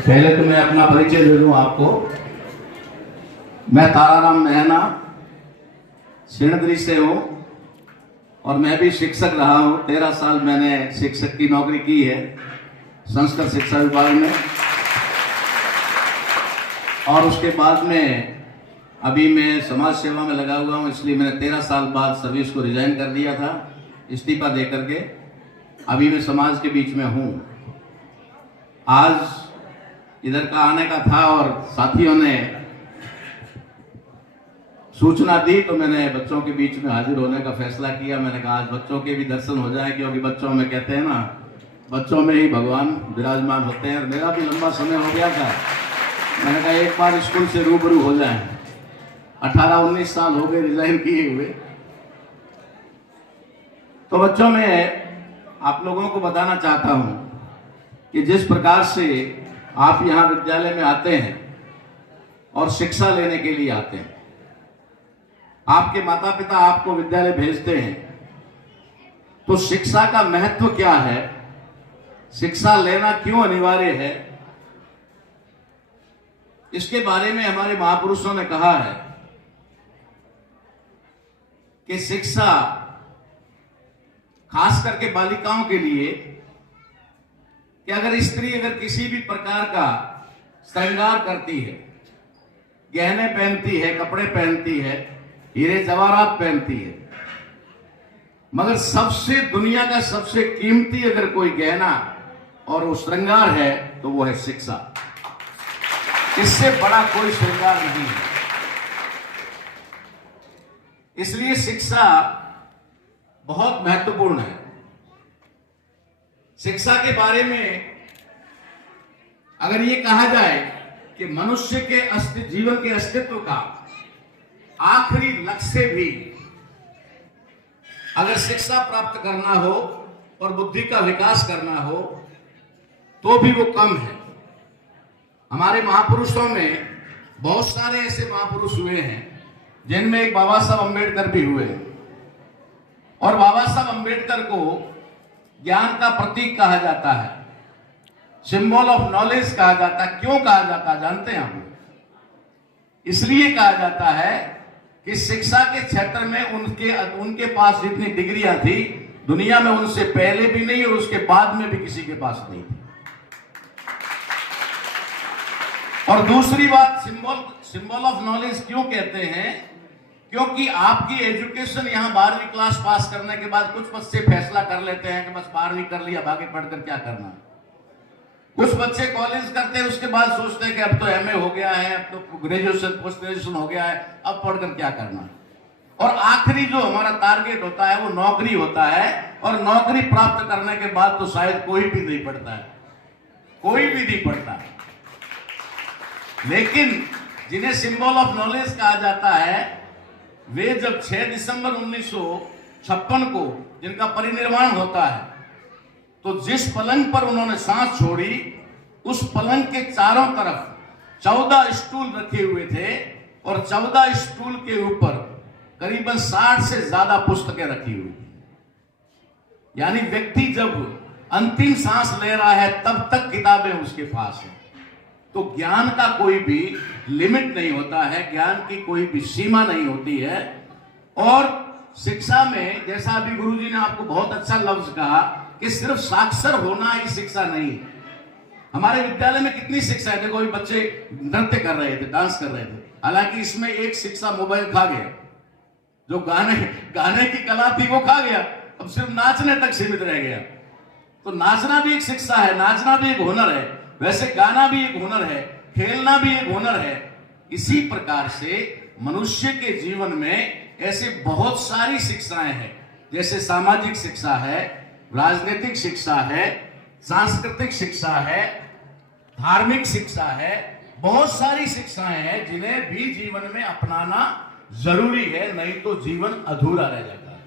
पहले तो मैं अपना परिचय दे दूं आपको। मैं ताराराम महना सिणदरी से हूं और मैं भी शिक्षक रहा हूं। 13 साल मैंने शिक्षक की नौकरी की है संस्कृत शिक्षा विभाग में, और उसके बाद में अभी मैं समाज सेवा में लगा हुआ हूं। इसलिए मैंने 13 साल बाद सर्विस को रिजाइन कर दिया था, इस्तीफा दे करके अभी मैं समाज के बीच में हूं। आज इधर का आने का था और साथियों ने सूचना दी तो मैंने बच्चों के बीच में हाजिर होने का फैसला किया। मैंने कहा आज बच्चों के भी दर्शन हो जाए, क्योंकि बच्चों में कहते हैं ना, बच्चों में ही भगवान विराजमान होते हैं। और मेरा भी लंबा समय हो गया था, मैंने कहा एक बार स्कूल से रूबरू हो जाए। 18-19 साल हो गए रिजाइन किए हुए। तो बच्चों में आप लोगों को बताना चाहता हूं कि जिस प्रकार से आप यहां विद्यालय में आते हैं और शिक्षा लेने के लिए आते हैं, आपके माता पिता आपको विद्यालय भेजते हैं, तो शिक्षा का महत्व क्या है, शिक्षा लेना क्यों अनिवार्य है, इसके बारे में हमारे महापुरुषों ने कहा है कि शिक्षा खास करके बालिकाओं के लिए, कि अगर स्त्री अगर किसी भी प्रकार का श्रृंगार करती है, गहने पहनती है, कपड़े पहनती है, हीरे जवाहरात पहनती है, मगर सबसे दुनिया का सबसे कीमती अगर कोई गहना और वो श्रृंगार है तो वो है शिक्षा। इससे बड़ा कोई श्रृंगार नहीं है। इसलिए शिक्षा बहुत महत्वपूर्ण है। शिक्षा के बारे में अगर ये कहा जाए कि मनुष्य के जीवन के अस्तित्व का आखिरी लक्ष्य भी अगर शिक्षा प्राप्त करना हो और बुद्धि का विकास करना हो तो भी वो कम है। हमारे महापुरुषों में बहुत सारे ऐसे महापुरुष हुए हैं जिनमें एक बाबा साहब अम्बेडकर भी हुए, और बाबा साहब अम्बेडकर को ज्ञान का प्रतीक कहा जाता है, सिंबल ऑफ नॉलेज कहा जाता है। क्यों कहा जाता है जानते हैं हम? इसलिए कहा जाता है कि शिक्षा के क्षेत्र में उनके पास जितनी डिग्रियां थी दुनिया में उनसे पहले भी नहीं और उसके बाद में भी किसी के पास नहीं थी। और दूसरी बात, सिंबल ऑफ नॉलेज क्यों कहते हैं? क्योंकि आपकी एजुकेशन यहां 12वीं क्लास पास करने के बाद कुछ बच्चे फैसला कर लेते हैं कि बस 12वीं कर लिया, आगे पढ़कर क्या करना। कुछ बच्चे कॉलेज करते हैं, उसके बाद सोचते हैं कि अब तो एमए हो गया है, अब तो ग्रेजुएशन पोस्ट ग्रेजुएशन हो गया है, अब पढ़कर क्या करना। और आखिरी जो हमारा टारगेट होता है वो नौकरी होता है, और नौकरी प्राप्त करने के बाद तो शायद कोई भी नहीं पढ़ता है, कोई भी नहीं पढ़ता। लेकिन जिन्हें सिंबल ऑफ नॉलेज कहा जाता है, वे जब 6 दिसंबर 1956 को जिनका परिनिर्वाण होता है, तो जिस पलंग पर उन्होंने सांस छोड़ी उस पलंग के चारों तरफ 14 स्टूल रखे हुए थे, और 14 स्टूल के ऊपर करीबन 60 से ज्यादा पुस्तकें रखी हुई। यानी व्यक्ति जब अंतिम सांस ले रहा है तब तक किताबें उसके पास हैं। तो ज्ञान का कोई भी लिमिट नहीं होता है, ज्ञान की कोई भी सीमा नहीं होती है। और शिक्षा में, जैसा अभी गुरुजी ने आपको बहुत अच्छा लफ्ज कहा कि सिर्फ साक्षर होना ही शिक्षा नहीं। हमारे विद्यालय में कितनी शिक्षा है। देखो अभी बच्चे नृत्य कर रहे थे, डांस कर रहे थे, हालांकि इसमें एक शिक्षा मोबाइल खा गया। जो गाने की कला थी वो खा गया, अब सिर्फ नाचने तक सीमित रह गया। तो नाचना भी एक शिक्षा है, नाचना भी एक हुनर है, वैसे गाना भी एक हुनर है, खेलना भी एक हुनर है। इसी प्रकार से मनुष्य के जीवन में ऐसे बहुत सारी शिक्षाएं हैं, जैसे सामाजिक शिक्षा है, राजनीतिक शिक्षा है, सांस्कृतिक शिक्षा है, धार्मिक शिक्षा है, बहुत सारी शिक्षाएं हैं जिन्हें भी जीवन में अपनाना जरूरी है, नहीं तो जीवन अधूरा रह जाता है।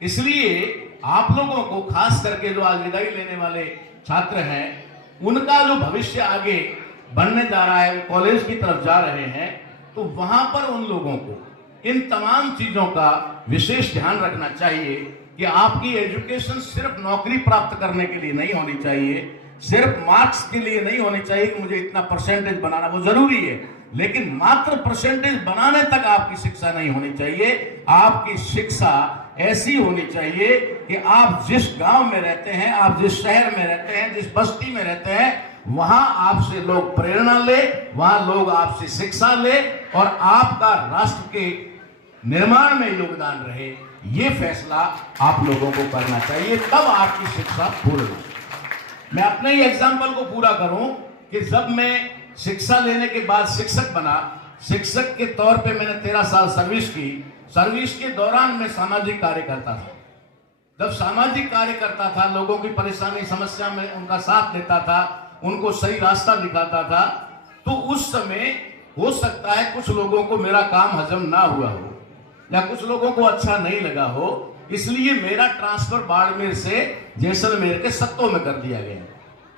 इसलिए आप लोगों को, खास करके जो आज विदाई लेने वाले छात्र हैं, उनका जो भविष्य आगे बनने जा रहा है, कॉलेज की तरफ जा रहे हैं, तो वहां पर उन लोगों को इन तमाम चीजों का विशेष ध्यान रखना चाहिए कि आपकी एजुकेशन सिर्फ नौकरी प्राप्त करने के लिए नहीं होनी चाहिए, सिर्फ मार्क्स के लिए नहीं होनी चाहिए कि मुझे इतना परसेंटेज बनाना, वो जरूरी है, लेकिन मात्र परसेंटेज बनाने तक आपकी शिक्षा नहीं होनी चाहिए। आपकी शिक्षा ऐसी होनी चाहिए कि आप जिस गांव में रहते हैं, आप जिस शहर में रहते हैं, जिस बस्ती में रहते हैं, वहां आपसे लोग प्रेरणा ले, वहां लोग आपसे शिक्षा ले और आपका राष्ट्र के निर्माण में योगदान रहे। ये फैसला आप लोगों को करना चाहिए, तब आपकी शिक्षा पूर्ण। मैं अपने ही एग्जाम्पल को पूरा करूं कि जब मैं शिक्षा लेने के बाद शिक्षक बना, शिक्षक के तौर पे मैंने 13 साल सर्विस की। सर्विस के दौरान मैं सामाजिक कार्य करता था। जब सामाजिक कार्य करता था, लोगों की परेशानी समस्या में उनका साथ देता था, उनको सही रास्ता दिखाता था, तो उस समय हो सकता है कुछ लोगों को मेरा काम हजम ना हुआ हो या कुछ लोगों को अच्छा नहीं लगा हो, इसलिए मेरा ट्रांसफर बाड़मेर से जैसलमेर के सत्तों में कर दिया गया,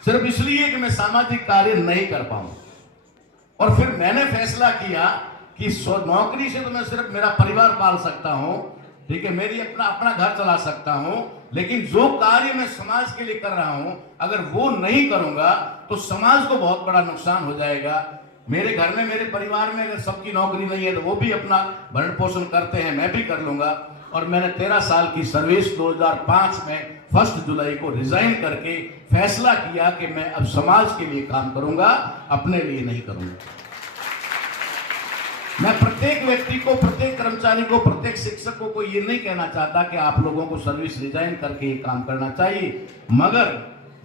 सिर्फ इसलिए कि मैं सामाजिक कार्य नहीं कर पाऊं। और फिर मैंने फैसला किया कि नौकरी से तो मैं सिर्फ मेरा परिवार पाल सकता हूं, ठीक है, मेरी अपना घर चला सकता हूं, लेकिन जो कार्य मैं समाज के लिए कर रहा हूं, अगर वो नहीं करूंगा तो समाज को बहुत बड़ा नुकसान हो जाएगा। मेरे घर में, मेरे परिवार में अगर सबकी नौकरी नहीं है तो वो भी अपना भरण पोषण करते हैं, मैं भी कर लूंगा। और मैंने 13 साल की सर्विस 2005 में 1 जुलाई को रिजाइन करके फैसला किया कि मैं अब समाज के लिए काम करूंगा, अपने लिए नहीं करूंगा। मैं प्रत्येक व्यक्ति को, प्रत्येक कर्मचारी को, प्रत्येक शिक्षक को ये नहीं कहना चाहता कि आप लोगों को सर्विस रिजाइन करके ये काम करना चाहिए, मगर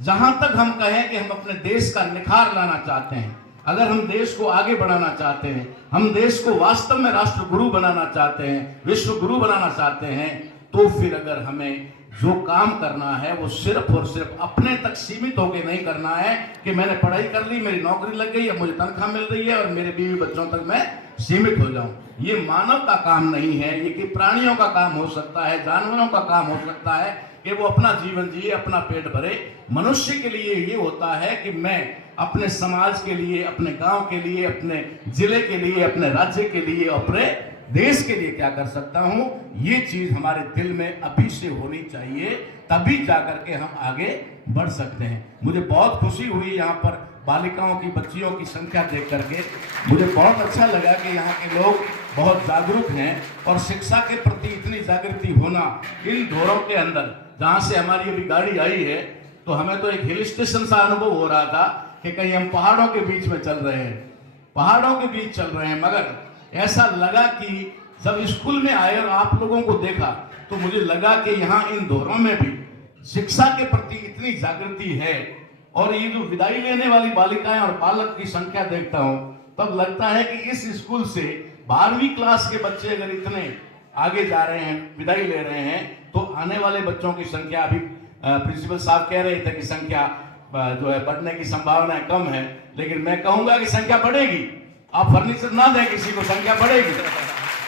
जहां तक हम कहें कि हम अपने देश का निखार लाना चाहते हैं, अगर हम देश को आगे बढ़ाना चाहते हैं, हम देश को वास्तव में राष्ट्र गुरु बनाना चाहते हैं, विश्व गुरु बनाना चाहते हैं, तो फिर अगर हमें जो काम करना है वो सिर्फ और सिर्फ अपने तक सीमित होकर नहीं करना है कि मैंने पढ़ाई कर ली, मेरी नौकरी लग गई, अब मुझे तनख्वाह मिल रही है और मेरे बीवी बच्चों तक मैं सीमित हो जाऊं। ये मानव का काम नहीं है, ये कि प्राणियों का काम हो सकता है, जानवरों का काम हो सकता है कि वो अपना जीवन जिए, अपना पेट भरे। मनुष्य के लिए ये होता है कि मैं अपने समाज के लिए, अपने गांव के लिए, अपने जिले के लिए, अपने राज्य के लिए, अपने देश के लिए क्या कर सकता हूं। ये चीज हमारे दिल में अभी से होनी चाहिए, तभी जाकर के हम आगे बढ़ सकते हैं। मुझे बहुत खुशी हुई यहाँ पर बालिकाओं की, बच्चियों की संख्या देख करके। मुझे बहुत अच्छा लगा कि यहाँ के लोग बहुत जागरूक हैं और शिक्षा के प्रति इतनी जागृति होना इन दौरों के अंदर। जहाँ से हमारी अभी गाड़ी आई है तो हमें तो एक हिल स्टेशन सा अनुभव हो रहा था कि कहीं हम पहाड़ों के बीच में चल रहे हैं, पहाड़ों के बीच चल रहे हैं। मगर ऐसा लगा कि जब स्कूल में आए और आप लोगों को देखा तो मुझे लगा कि यहाँ इन दौरों में भी शिक्षा के प्रति इतनी जागृति है। और ये जो विदाई लेने वाली बालिकाएं और बालक की संख्या देखता हूँ तब लगता है कि इस स्कूल से 12वीं क्लास के बच्चे अगर इतने आगे जा रहे हैं, विदाई ले रहे हैं, तो आने वाले बच्चों की संख्या, अभी प्रिंसिपल साहब कह रहे थे कि संख्या जो है बढ़ने की संभावना कम है, लेकिन मैं कहूंगा कि संख्या बढ़ेगी। आप फर्नीचर ना दें किसी को, संख्या बढ़ेगी।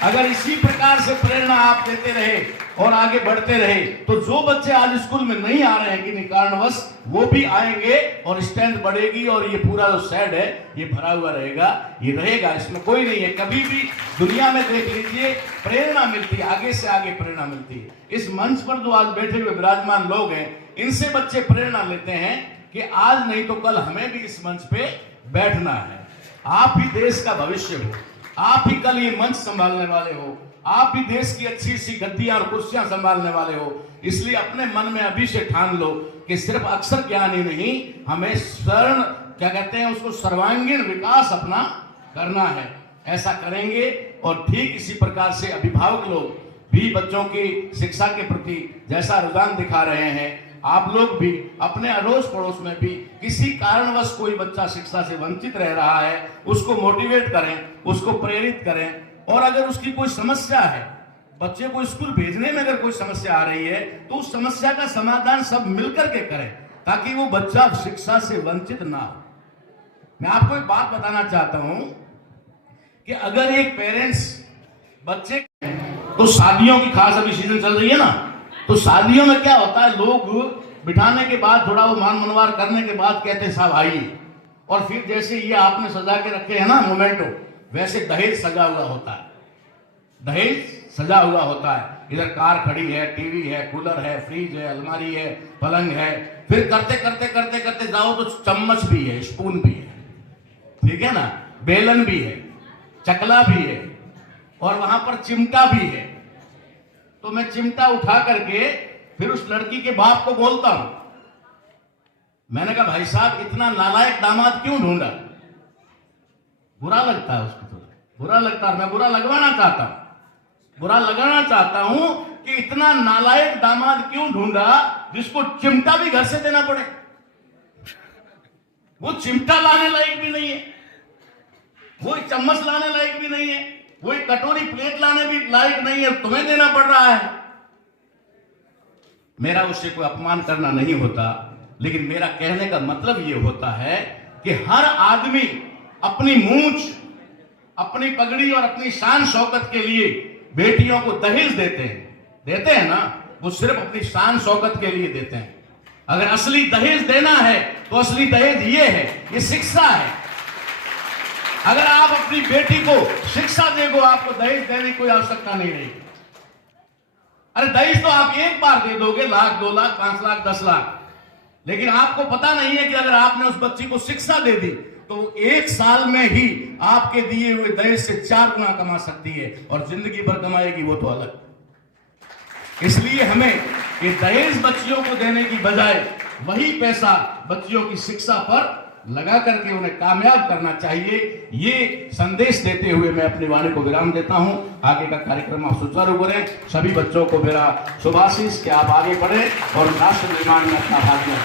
अगर इसी प्रकार से प्रेरणा आप देते रहे और आगे बढ़ते रहे तो जो बच्चे आज स्कूल में नहीं आ रहे हैं किन्हीं कारणवश, वो भी आएंगे और स्ट्रेंथ बढ़ेगी और ये पूरा जो शेड है ये भरा हुआ रहेगा, ये रहेगा, इसमें कोई नहीं है। कभी भी दुनिया में देख लीजिए प्रेरणा मिलती है, आगे से आगे प्रेरणा मिलती है। इस मंच पर जो आज बैठे हुए विराजमान लोग हैं, इनसे बच्चे प्रेरणा लेते हैं कि आज नहीं तो कल हमें भी इस मंच पे बैठना है। आप ही देश का भविष्य हो, आप ही कल ये मंच संभालने वाले हो, आप भी देश की अच्छी सी गद्दियां और कुर्सियां संभालने वाले हो। इसलिए अपने मन में अभी से ठान लो कि सिर्फ अक्षर ज्ञान ही नहीं, हमें स्वर्ण क्या कहते हैं उसको, सर्वांगीण विकास अपना करना है। ऐसा करेंगे और ठीक इसी प्रकार से अभिभावक लोग भी बच्चों की शिक्षा के प्रति जैसा रुझान दिखा रहे हैं, आप लोग भी अपने अड़ोस पड़ोस में भी किसी कारणवश कोई बच्चा शिक्षा से वंचित रह रहा है, उसको मोटिवेट करें, उसको प्रेरित करें। और अगर उसकी कोई समस्या है, बच्चे को स्कूल भेजने में अगर कोई समस्या आ रही है, तो उस समस्या का समाधान सब मिलकर के करें ताकि वो बच्चा शिक्षा से वंचित ना हो। मैं आपको एक बात बताना चाहता हूं कि अगर एक पेरेंट्स बच्चे, तो शादियों की खास अभी सीजन चल रही है ना, तो शादियों में क्या होता है, लोग बिठाने के बाद थोड़ा वो मान मनवार करने के बाद कहते हैं साहब आइए, और फिर जैसे ये आपने सजा के रखे हैं ना मोमेंटो, वैसे दहेज सजा हुआ होता है, दहेज सजा हुआ होता है। इधर कार खड़ी है, टीवी है, कूलर है, फ्रिज है, अलमारी है, पलंग है, फिर करते करते करते करते जाओ तो चम्मच भी है, स्पून भी है, ठीक है ना, बेलन भी है, चकला भी है, और वहां पर चिमटा भी है। तो मैं चिमटा उठा करके फिर उस लड़की के बाप को बोलता हूं, मैंने कहा भाई साहब इतना नालायक दामाद क्यों ढूंढा। बुरा लगता है उसको, तो बुरा लगता है, मैं बुरा लगवाना चाहता हूं, बुरा लगाना चाहता हूं कि इतना नालायक दामाद क्यों ढूंढा जिसको चिमटा भी घर से देना पड़े। वो चिमटा लाने लायक भी नहीं है, वो चम्मच लाने लायक भी नहीं है, वो कटोरी प्लेट लाने भी लायक नहीं है, तुम्हें देना पड़ रहा है। मेरा उससे कोई अपमान करना नहीं होता, लेकिन मेरा कहने का मतलब यह होता है कि हर आदमी अपनी मूंछ, अपनी पगड़ी और अपनी शान शौकत के लिए बेटियों को दहेज देते हैं ना, वो सिर्फ अपनी शान शौकत के लिए देते हैं। अगर असली दहेज देना है तो असली दहेज ये है, ये शिक्षा है। अगर आप अपनी बेटी को शिक्षा देगो, आपको दहेज देने की कोई आवश्यकता नहीं रहेगी। अरे दहेज तो आप एक बार दे दोगे, लाख, 2 लाख, 5 लाख, 10 लाख, लेकिन आपको पता नहीं है कि अगर आपने उस बच्ची को शिक्षा दे दी तो 1 साल में ही आपके दिए हुए दहेज से 4 गुना कमा सकती है, और जिंदगी भर कमाएगी वो तो अलग। इसलिए हमें ये दहेज बच्चियों को देने की बजाय वही पैसा बच्चियों की शिक्षा पर लगा करके उन्हें कामयाब करना चाहिए। ये संदेश देते हुए मैं अपनी वाणी को विराम देता हूं। आगे का कार्यक्रम आप सुचारू करें। सभी बच्चों को मेरा शुभाशीष कि आप आगे बढ़े और राष्ट्र निर्माण में अपना भाग लें।